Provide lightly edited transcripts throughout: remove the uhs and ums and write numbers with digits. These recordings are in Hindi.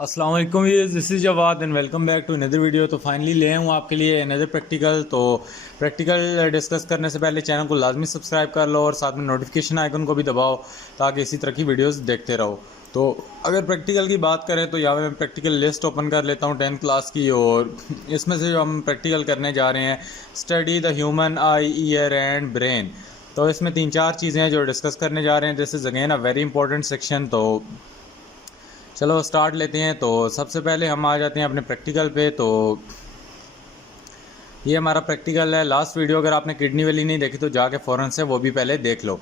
अस्सलाम वालेकुम, this is Jawad and welcome back to another video. तो फाइनली ले हूँ आपके लिए अनदर प्रैक्टिकल। तो प्रैक्टिकल डिस्कस करने से पहले चैनल को लाजमी सब्सक्राइब कर लो और साथ में नोटिफिकेशन आइकन को भी दबाओ ताकि इसी तरह की वीडियोस देखते रहो। तो अगर प्रैक्टिकल की बात करें तो यहाँ पे मैं प्रैक्टिकल लिस्ट ओपन कर लेता हूँ 10th क्लास की। और इसमें से जो हम प्रैक्टिकल करने जा रहे हैं, study the human I, year and brain. तो इसमें 3-4 चीज़ें हैं जो डिस्कस करने जा रहे हैं। This is again a very important section. तो चलो स्टार्ट लेते हैं। तो सबसे पहले हम आ जाते हैं अपने प्रैक्टिकल पे। तो ये हमारा प्रैक्टिकल है। लास्ट वीडियो अगर आपने किडनी वाली नहीं देखी तो जाके फ़ौरन से वो भी पहले देख लो।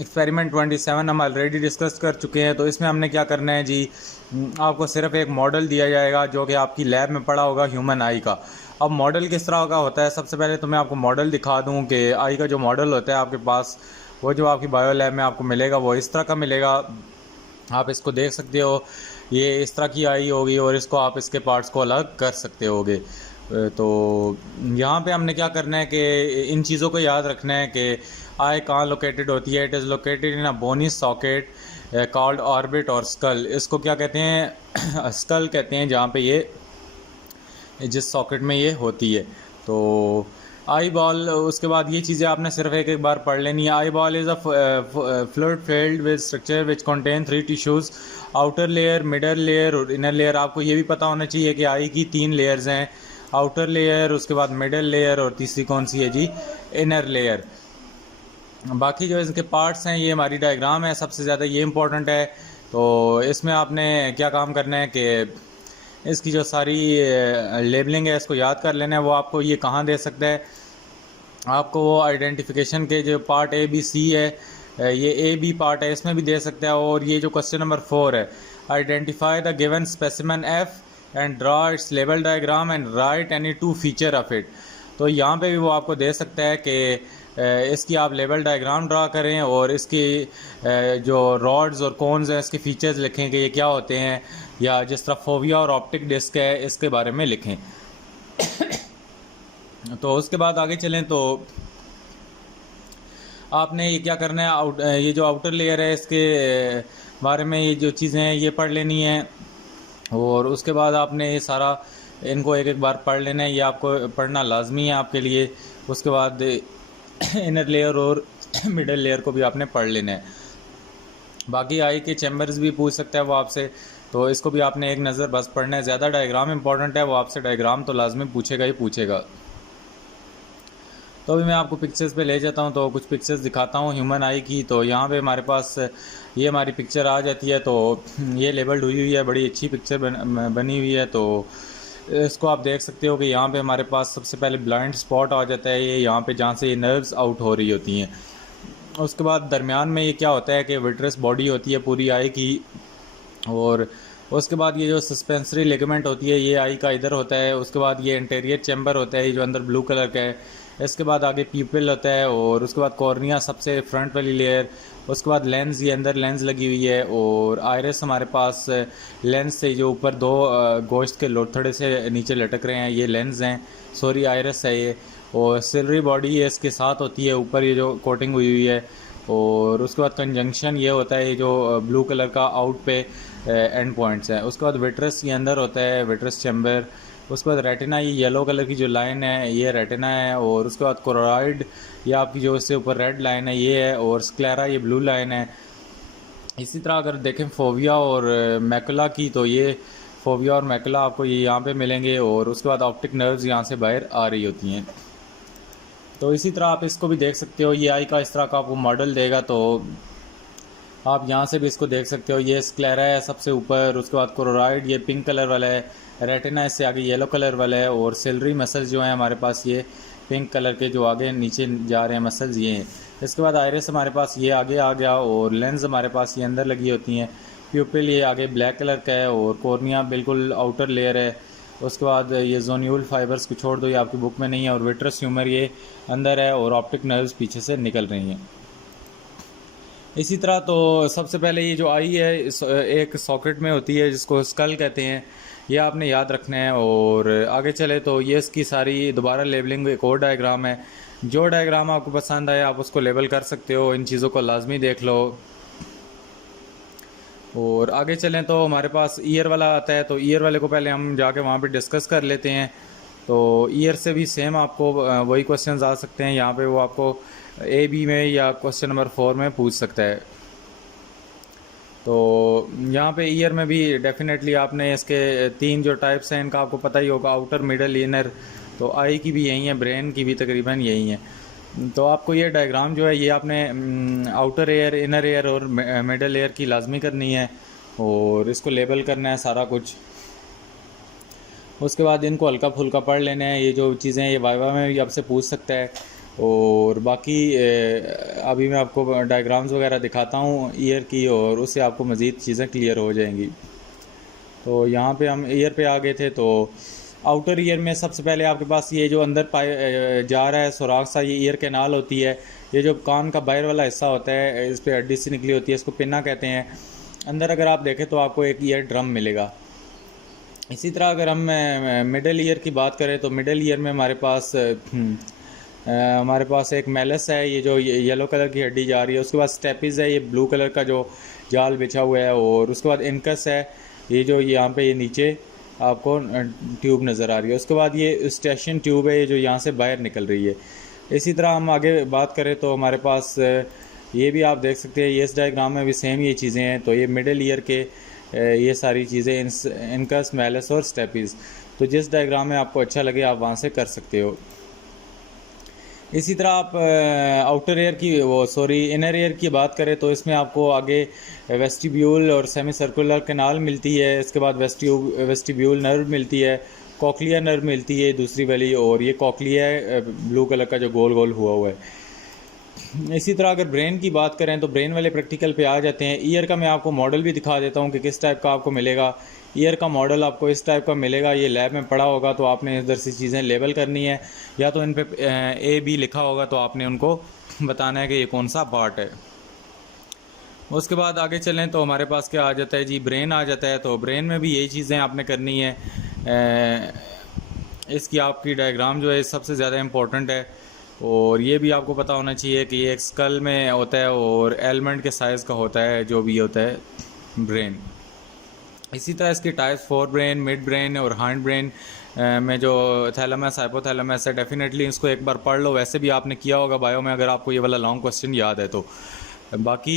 एक्सपेरिमेंट 27 हम ऑलरेडी डिस्कस कर चुके हैं। तो इसमें हमने क्या करना है जी, आपको सिर्फ एक मॉडल दिया जाएगा जो कि आपकी लैब में पड़ा होगा ह्यूमन आई का। अब मॉडल किस तरह का होता है, सबसे पहले तो मैं आपको मॉडल दिखा दूं कि आई का जो मॉडल होता है आपके पास, वो जो आपकी बायो लैब में आपको मिलेगा वो इस तरह का मिलेगा। आप इसको देख सकते हो, ये इस तरह की आई होगी और इसको आप इसके पार्ट्स को अलग कर सकते होगे। तो यहाँ पे हमने क्या करना है कि इन चीज़ों को याद रखना है कि आई कहाँ लोकेटेड होती है। It is located in a bony socket called orbit और स्कल। इसको क्या कहते हैं, स्कल कहते हैं, जहाँ पे ये जिस सॉकेट में ये होती है। तो आई बॉल, उसके बाद ये चीज़ें आपने सिर्फ एक एक बार पढ़ लेनी है। Eye ball is a fluid filled with structure which contain 3 tissues, outer layer, middle layer और इनर लेयर। आपको ये भी पता होना चाहिए कि आई की 3 लेयर्स हैं, आउटर लेयर, उसके बाद मिडल लेयर और तीसरी कौन सी है जी, इनर लेयर। बाकी जो इसके पार्ट्स हैं ये हमारी डायग्राम है, सबसे ज़्यादा ये इंपॉर्टेंट है। तो इसमें आपने क्या काम करना है कि इसकी जो सारी लेबलिंग है इसको याद कर लेना है। वो आपको ये कहाँ दे सकता है, आपको वो आइडेंटिफिकेशन के जो पार्ट ए बी सी है, ये ए बी पार्ट है, इसमें भी दे सकता है। और ये जो क्वेश्चन नंबर 4 है, identify the given specimen F and draw it's level diagram and right any 2 feature of it. तो यहाँ पे भी वो आपको दे सकता है कि इसकी आप लेवल डायग्राम ड्रा करें और इसकी जो रॉड्स और कोन्स हैं इसके फीचर्स लिखें कि ये क्या होते हैं, या जिस तरह फोविया और ऑप्टिक डिस्क है इसके बारे में लिखें। तो उसके बाद आगे चलें तो आपने ये क्या करना है, ये जो आउटर लेयर है इसके बारे में ये जो चीज़ें हैं ये पढ़ लेनी है। और उसके बाद आपने ये सारा इनको एक एक बार पढ़ लेना है, ये आपको पढ़ना लाजमी है आपके लिए। उसके बाद इनर लेयर और मिडल लेयर को भी आपने पढ़ लेना है। बाकी आई के चैम्बर्स भी पूछ सकता है वो आपसे, तो इसको भी आपने एक नज़र बस पढ़ना है। ज़्यादा डायग्राम इंपॉर्टेंट है, वो आपसे डायग्राम तो लाजमी पूछेगा ही पूछेगा। तो अभी मैं आपको पिक्चर्स पे ले जाता हूँ, तो कुछ पिक्चर्स दिखाता हूँ ह्यूमन आई की। तो यहाँ पे हमारे पास ये हमारी पिक्चर आ जाती है। तो ये लेबल्ड हुई है, बड़ी अच्छी पिक्चर बनी हुई है। तो इसको आप देख सकते हो कि यहाँ पे हमारे पास सबसे पहले ब्लाइंड स्पॉट आ जाता है, ये यहाँ पे जहाँ से ये नर्व्स आउट हो रही होती हैं। उसके बाद दरमियान में ये क्या होता है कि विट्रस बॉडी होती है पूरी आई की। और उसके बाद ये जो सस्पेंसरी लिगामेंट होती है ये आई का इधर होता है। उसके बाद ये इंटीरियर चैम्बर होता है, ये जो अंदर ब्लू कलर का है। इसके बाद आगे पीपल होता है और उसके बाद कॉर्निया सबसे फ्रंट वाली लेयर। उसके बाद लेंस, ये अंदर लेंस लगी हुई है। और आयरस हमारे पास लेंस से जो ऊपर 2 गोश्त के लोथड़े से नीचे लटक रहे हैं ये लेंस हैं, सॉरी आयरस है ये। और सिलरी बॉडी है इसके साथ होती है, ऊपर ये जो कोटिंग हुई हुई है। और उसके बाद कंजंक्शन ये होता है, ये जो ब्लू कलर का आउट पे एंड पॉइंट्स है। उसके बाद विट्रस ये अंदर होता है, विट्रस चैम्बर। उसके बाद रेटिना, ये येलो कलर की जो लाइन है ये रेटिना है। और उसके बाद कोरोइड, ये आपकी जो इससे ऊपर रेड लाइन है ये है। और स्क्लेरा ये ब्लू लाइन है। इसी तरह अगर देखें फोविया और मैकुला की, तो ये फोविया और मैकुला आपको ये यहाँ पे मिलेंगे। और उसके बाद ऑप्टिक नर्व्स यहाँ से बाहर आ रही होती हैं। तो इसी तरह आप इसको भी देख सकते हो, ये आई का इस तरह का आपको मॉडल देगा। तो आप यहाँ से भी इसको देख सकते हो, ये स्क्लेरा है सबसे ऊपर। उसके बाद कोरोइड ये पिंक कलर वाला है, रेटिना इससे आगे येलो कलर वाला है। और सिलरी मसल्स जो हैं हमारे पास ये पिंक कलर के जो आगे नीचे जा रहे हैं मसल्स ये हैं। इसके बाद आइरिस हमारे पास ये आगे आ गया और लेंस हमारे पास ये अंदर लगी होती हैं। प्यूपिल ये आगे ब्लैक कलर का है और कॉर्निया बिल्कुल आउटर लेयर है। उसके बाद ये जोन्यूल फाइबर्स को छोड़ दो, ये आपकी बुक में नहीं है। और विट्रस ह्यूमर ये अंदर है और ऑप्टिक नर्व्स पीछे से निकल रही हैं। इसी तरह तो सबसे पहले ये जो आई है एक सॉकेट में होती है जिसको स्कल कहते हैं, ये आपने याद रखना है। और आगे चले तो ये इसकी सारी दोबारा लेबलिंग एक और डायग्राम है। जो डायग्राम आपको पसंद आए आप उसको लेबल कर सकते हो, इन चीज़ों को लाजमी देख लो। और आगे चलें तो हमारे पास ईयर वाला आता है, तो ईयर वाले को पहले हम जाके वहाँ पे डिस्कस कर लेते हैं। तो ईयर से भी सेम आपको वही क्वेश्चंस आ सकते हैं यहाँ पे, वो आपको ए बी में या क्वेश्चन नंबर 4 में पूछ सकता है। तो यहाँ पे ईयर में भी डेफिनेटली आपने इसके 3 जो टाइप्स हैं इनका आपको पता ही होगा, आउटर, मिडल, इनर। तो आई की भी यही है, ब्रेन की भी तकरीबन यही है। तो आपको ये डायग्राम जो है ये आपने आउटर एयर, इनर एयर और मिडल एयर की लाजमी करनी है, और इसको लेबल करना है सारा कुछ। उसके बाद इनको हल्का फुल्का पढ़ लेना है। ये जो चीज़ें ये वाइवा में भी आपसे पूछ सकता है। और बाकी अभी मैं आपको डायग्राम्स वगैरह दिखाता हूँ ईयर की, और उससे आपको मज़ीद चीज़ें क्लियर हो जाएंगी। तो यहाँ पे हम ईयर पे आ गए थे। तो आउटर ईयर में सबसे पहले आपके पास ये जो अंदर जा रहा है सुराख सा, ये ईयर कैनाल होती है। ये जो कान का बाहर वाला हिस्सा होता है, इस पर हड्डी सी निकली होती है, इसको पिन्ना कहते हैं। अंदर अगर आप देखें तो आपको एक ईयर ड्रम मिलेगा। इसी तरह अगर हम मिडल ईयर की बात करें तो मिडल ईयर में हमारे पास एक मेलस है, ये जो येलो कलर की हड्डी जा रही है। उसके बाद स्टेपिस है, ये ब्लू कलर का जो जाल बिछा हुआ है। और उसके बाद इनकस है, ये जो यहाँ पे ये नीचे आपको ट्यूब नज़र आ रही है। उसके बाद ये स्टेशन ट्यूब है, ये जो यहाँ से बाहर निकल रही है। इसी तरह हम आगे बात करें तो हमारे पास ये भी आप देख सकते हैं, ये इस डायग्राम में भी सेम ये चीज़ें हैं। तो ये मिडल ईयर के ये सारी चीज़ें इनकस, मेलस और स्टेपिस। तो जिस डायग्राम में आपको अच्छा लगे आप वहाँ से कर सकते हो। इसी तरह आप आउटर एयर की इनर एयर की बात करें तो इसमें आपको आगे वेस्टिब्यूल और सेमी सर्कुलर कैनाल मिलती है। इसके बाद वेस्टिब्यूल नर्व मिलती है, कॉकलिया नर्व मिलती है दूसरी वाली, और ये कॉकलिया है ब्लू कलर का जो गोल गोल हुआ है। इसी तरह अगर ब्रेन की बात करें तो ब्रेन वाले प्रैक्टिकल पे आ जाते हैं। ईयर का मैं आपको मॉडल भी दिखा देता हूँ कि किस टाइप का आपको मिलेगा। ईयर का मॉडल आपको इस टाइप का मिलेगा, ये लैब में पड़ा होगा। तो आपने इधर से चीज़ें लेबल करनी है, या तो इन पे ए बी लिखा होगा तो आपने उनको बताना है कि ये कौन सा पार्ट है। उसके बाद आगे चलें तो हमारे पास क्या आ जाता है जी, ब्रेन आ जाता है। तो ब्रेन में भी यही चीज़ें आपने करनी है। इसकी आपकी डायग्राम जो है सबसे ज़्यादा इम्पोर्टेंट है, और ये भी आपको पता होना चाहिए कि ये एक स्कल में होता है और एलिमेंट के साइज़ का होता है जो भी होता है ब्रेन। इसी तरह इसके types fore brain, mid brain और हाइंड ब्रेन में जो थैलेमस, हाइपोथैलेमस है, डेफिनेटली इसको एक बार पढ़ लो। वैसे भी आपने किया होगा बायो में, अगर आपको ये वाला लॉन्ग क्वेश्चन याद है तो। बाकी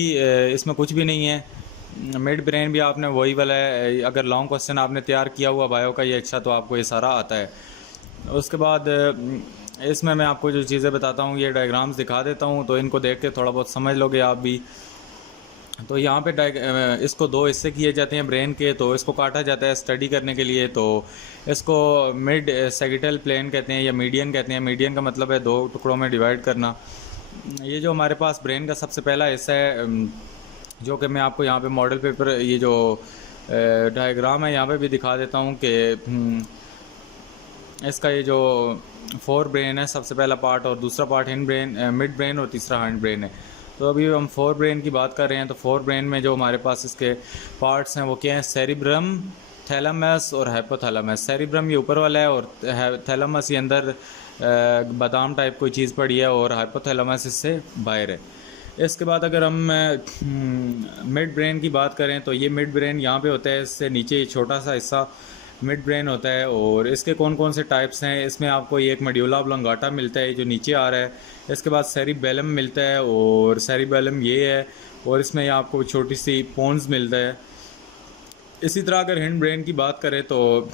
इसमें कुछ भी नहीं है। मिड ब्रेन भी आपने वही वाला है, अगर लॉन्ग क्वेश्चन आपने तैयार किया हुआ बायो का ये अच्छा, तो आपको ये सारा आता है। उसके बाद इसमें मैं आपको जो चीज़ें बताता हूँ ये डायग्राम्स दिखा देता हूँ, तो इनको देख के थोड़ा बहुत समझ लोगे आप भी। तो यहाँ पे इसको दो हिस्से किए जाते हैं ब्रेन के, तो इसको काटा जाता है स्टडी करने के लिए। तो इसको मिड सेगिटल प्लेन कहते हैं या मीडियन कहते हैं। मीडियन का मतलब है दो टुकड़ों में डिवाइड करना। ये जो हमारे पास ब्रेन का सबसे पहला हिस्सा है, जो कि मैं आपको यहाँ पे मॉडल पेपर, ये जो डायग्राम है यहाँ पे भी दिखा देता हूँ कि इसका ये जो फोर ब्रेन है सबसे पहला पार्ट, और दूसरा पार्ट मिड ब्रेन और तीसरा हाइंड ब्रेन है। तो अभी हम फोर ब्रेन की बात कर रहे हैं। तो फोर ब्रेन में जो हमारे पास इसके पार्ट्स हैं वो क्या हैं, सेरिब्रम, थैलेमस और हाइपोथैलेमस। सेरिब्रम ये ऊपर वाला है, और थैलेमस ये अंदर बादाम टाइप कोई चीज़ पड़ी है, और हाइपोथैलेमस इससे बाहर है। इसके बाद अगर हम मिड ब्रेन की बात करें तो ये मिड ब्रेन यहाँ पे होता है, इससे नीचे छोटा सा हिस्सा मिड ब्रेन होता है। और इसके कौन कौन से टाइप्स हैं, इसमें आपको ये एक मेड्यूला ऑब्लोंगाटा मिलता है जो नीचे आ रहा है। इसके बाद सेरिबेलम मिलता है, और सेरिबेलम ये है, और इसमें आपको छोटी सी पोन्स मिलता है। इसी तरह अगर हिंड ब्रेन की बात करें तो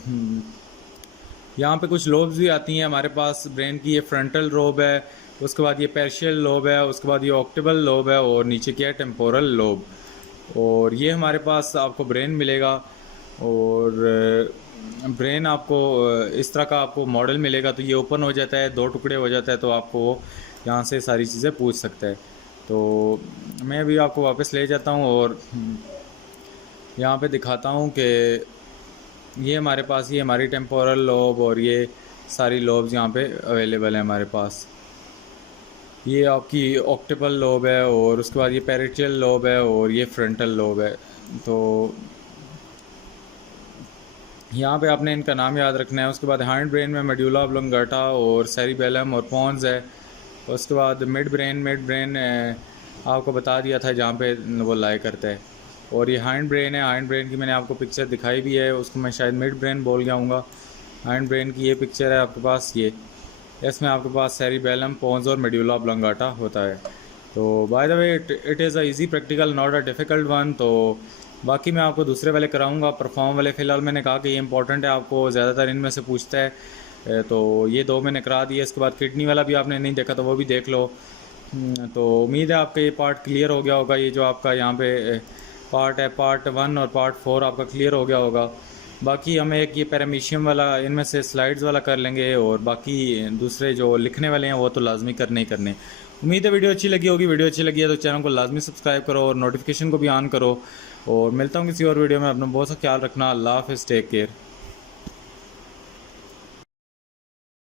यहाँ पे कुछ लोब्स भी आती हैं हमारे पास ब्रेन की। ये फ्रंटल लोब है, उसके बाद ये पैर्शियल लोब है, उसके बाद ये ऑक्टिबल लोब है, और नीचे क्या है, टेम्पोरल लोब। और ये हमारे पास आपको ब्रेन मिलेगा। और ब्रेन आपको इस तरह का आपको मॉडल मिलेगा। तो ये ओपन हो जाता है, दो टुकड़े हो जाता है, तो आपको यहाँ से सारी चीज़ें पूछ सकता है। तो मैं अभी आपको वापस ले जाता हूँ और यहाँ पे दिखाता हूँ कि ये हमारे पास, ये हमारी टेम्पोरल लोब और ये सारी लोब्स यहाँ पे अवेलेबल है हमारे पास। ये आपकी ऑक्टिपल लोब है, और उसके बाद ये पैरिटियल लोब है, और ये फ्रंटल लोब है। तो यहाँ पे आपने इनका नाम याद रखना है। उसके बाद हाइंड ब्रेन में मेड्यूला ऑब्लोंगाटा और सेरिबेलम और पोन्स है। उसके बाद मिड ब्रेन आपको बता दिया था जहाँ पे वो लाई करता है। और ये हाइंड ब्रेन है, हाइंड ब्रेन की मैंने आपको पिक्चर दिखाई भी है, उसको मैं शायद मिड ब्रेन बोल गया हूँगा। हाइंड ब्रेन की ये पिक्चर है आपके पास, ये इसमें आपके पास सेरिबेलम, पोन्स और मेड्यूला ऑब्लंगाटा होता है। तो by the way it is a easy practical, not a difficult one. तो बाकी मैं आपको दूसरे वाले कराऊंगा, परफॉर्म वाले फ़िलहाल मैंने कहा कि ये इंपॉर्टेंट है, आपको ज़्यादातर इनमें से पूछता है। तो ये दो मैंने करा दिए। इसके बाद किडनी वाला भी आपने नहीं देखा तो वो भी देख लो। तो उम्मीद है आपका ये पार्ट क्लियर हो गया होगा। ये जो आपका यहाँ पे पार्ट है, पार्ट 1 और पार्ट 4 आपका क्लियर हो गया होगा। बाकी हम एक ये पैरामीशियम वाला इनमें से स्लाइड्स वाला कर लेंगे, और बाकी दूसरे जो लिखने वाले हैं वो तो लाजमी करने ही करने। उम्मीद है वीडियो अच्छी लगी होगी। वीडियो अच्छी लगी है तो चैनल को लाजमी सब्सक्राइब करो और नोटिफिकेशन को भी ऑन करो। और मिलता हूँ किसी और वीडियो में। अपना बहुत सा ख्याल रखना। अल्लाह हाफ़िज़, टेक केयर।